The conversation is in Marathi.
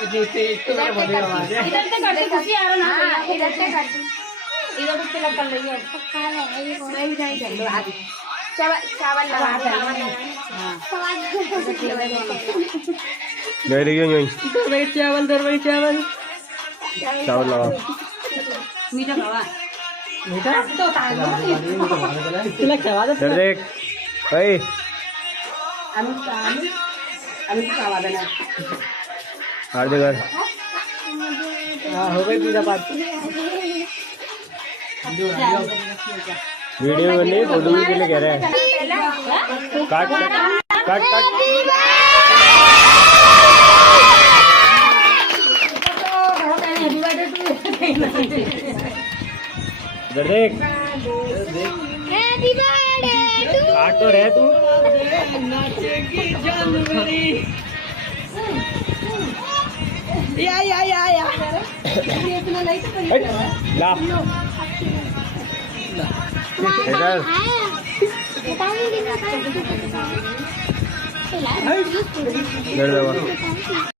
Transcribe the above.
इधर से करते खुशी आ रहा ना इधर से करते इधर उससे लग कर रही है नहीं चलो आगे चावल लगा ले रही है चावल चावल चावल लगा मीठा खावा मीठा तो खावा इधर देख भाई अमित खावा देना हार्दिक कर हो गई पूजा पाठ वीडियो में नहीं फोटो के लिए कह रहे हैं काट काट काट इधर देख काट तो रहे तू या ला इधर इधर